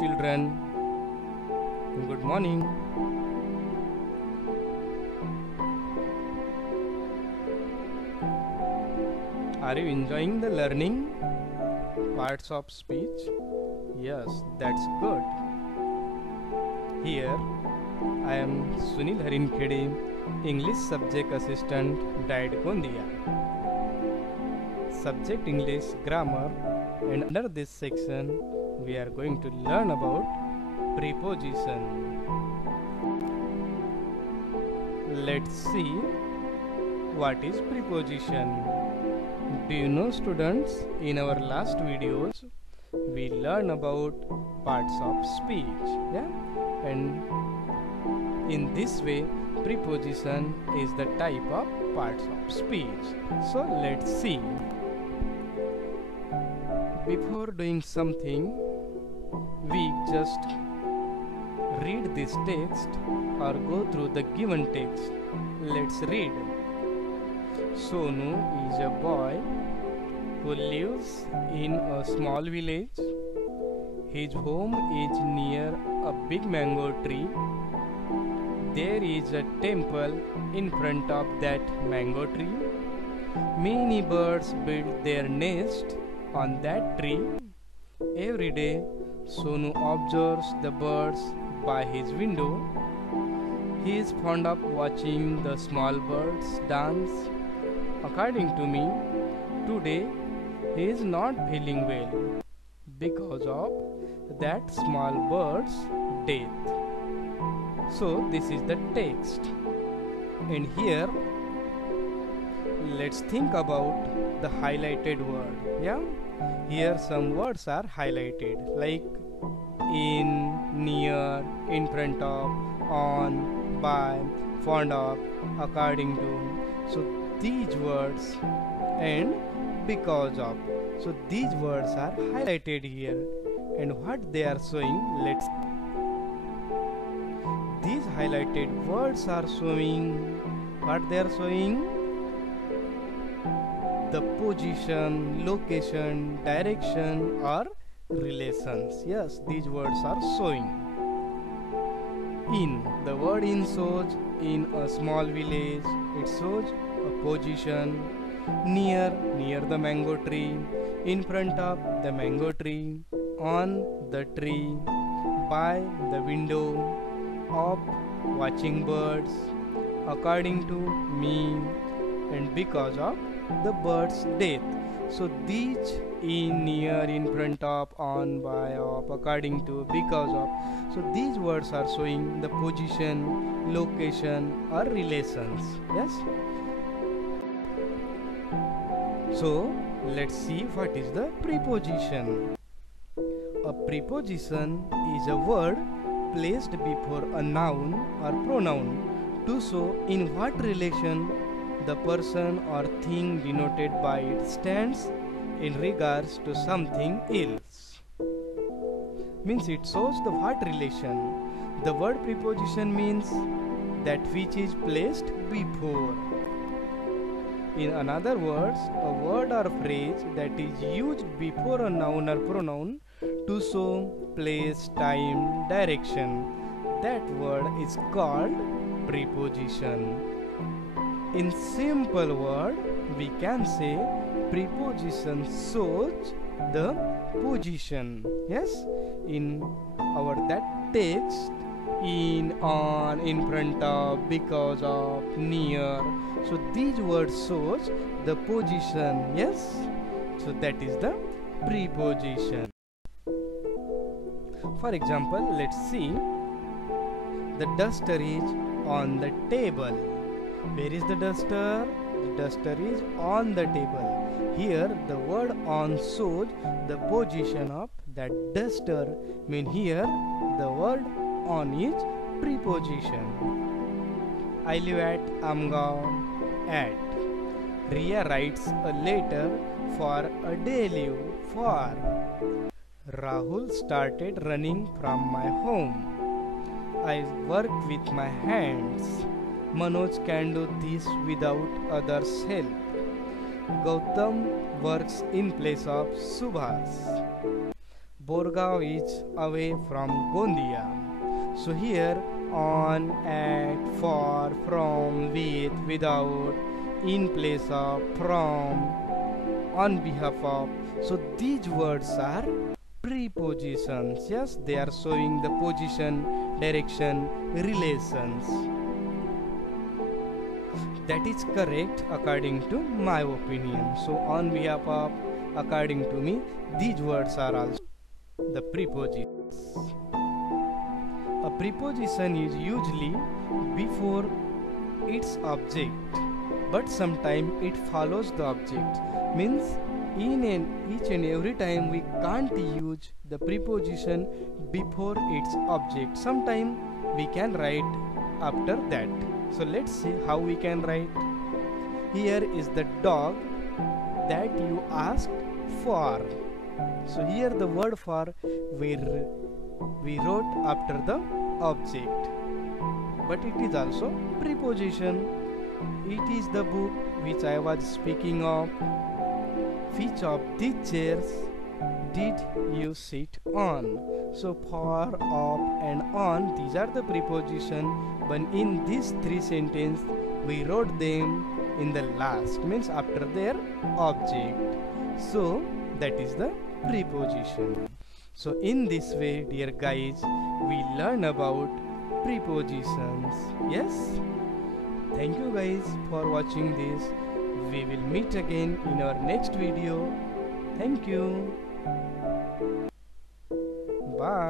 children. Good morning. Are you enjoying the learning parts of speech? Yes, that's good. Here I am Sunil Harinkhede, English Subject Assistant, Diet Gondia. Subject English Grammar, and under this section we are going to learn about preposition. Let's see what is preposition. Do you know, students, in our last videos we learn about parts of speech, yeah, and in this way preposition is the type of parts of speech. So let's see. Before doing something, we just read this text or go through the given text. Let's read. Sonu is a boy who lives in a small village. His home is near a big mango tree. There is a temple in front of that mango tree. Many birds build their nest on that tree. Every day, Sonu observes the birds by his window. He is fond of watching the small birds dance. According to me, today he is not feeling well because of that small bird's death. So this is the text, and here let's think about the highlighted word. Yeah, here some words are highlighted like in, near, in front of, on, by, fond of, according to. So these words and because of. So these words are highlighted here, and what they are showing, let's. These highlighted words are showing what they are showing: the position, location, direction, or relations. Yes, these words are showing. In, the word in shows in a small village. It shows a position. Near, near the mango tree. In front of the mango tree. On the tree. By the window. Of, watching birds. According to me. And because of the bird's death. So these in, near, in front of, on, by, of, according to, because of. So these words are showing the position, location, or relations. Yes. So let's see what is the preposition. A preposition is a word placed before a noun or pronoun to show in what relation the person or thing denoted by it stands in regards to something else. Means it shows the what relation. The word preposition means that which is placed before. In other words, a word or phrase that is used before a noun or pronoun to show place, time, direction. That word is called preposition. In simple word, we can say preposition shows the position. Yes, in our that text, in, on, in front of, because of, near. So these words shows the position. Yes, so that is the preposition. For example, let's see. The duster is on the table. Where is the duster? The duster is on the table. Here the word on shows the position of that duster. Mean here the word on is preposition. I live at Amgaon at. Riya writes a letter for a day leave for. Rahul started running from my home. I work with my hands. Manoj can do this without others' help. Gautam works in place of Subhas. Borgaon is away from Gondia. So here on, at, for, from, with, without, in place of, from, on behalf of. So these words are prepositions. Yes, they are showing the position, direction, relations. That is correct according to my opinion. So on behalf of, according to me, these words are also the prepositions. A preposition is usually before its object, but sometimes it follows the object. Means each and every time we can't use the preposition before its object. Sometimes we can write after that. So let's see how we can write. Here is the dog that you asked for. So here the word for we wrote after the object, but it is also preposition. It is the book which I was speaking of. Which of these chairs did you sit on? So for, of and on, these are the preposition, but in these three sentences we wrote them in the last, means after their object. So that is the preposition. So in this way, dear guys, we learn about prepositions. Yes, thank you guys for watching this. We will meet again in our next video. Thank you. Bye.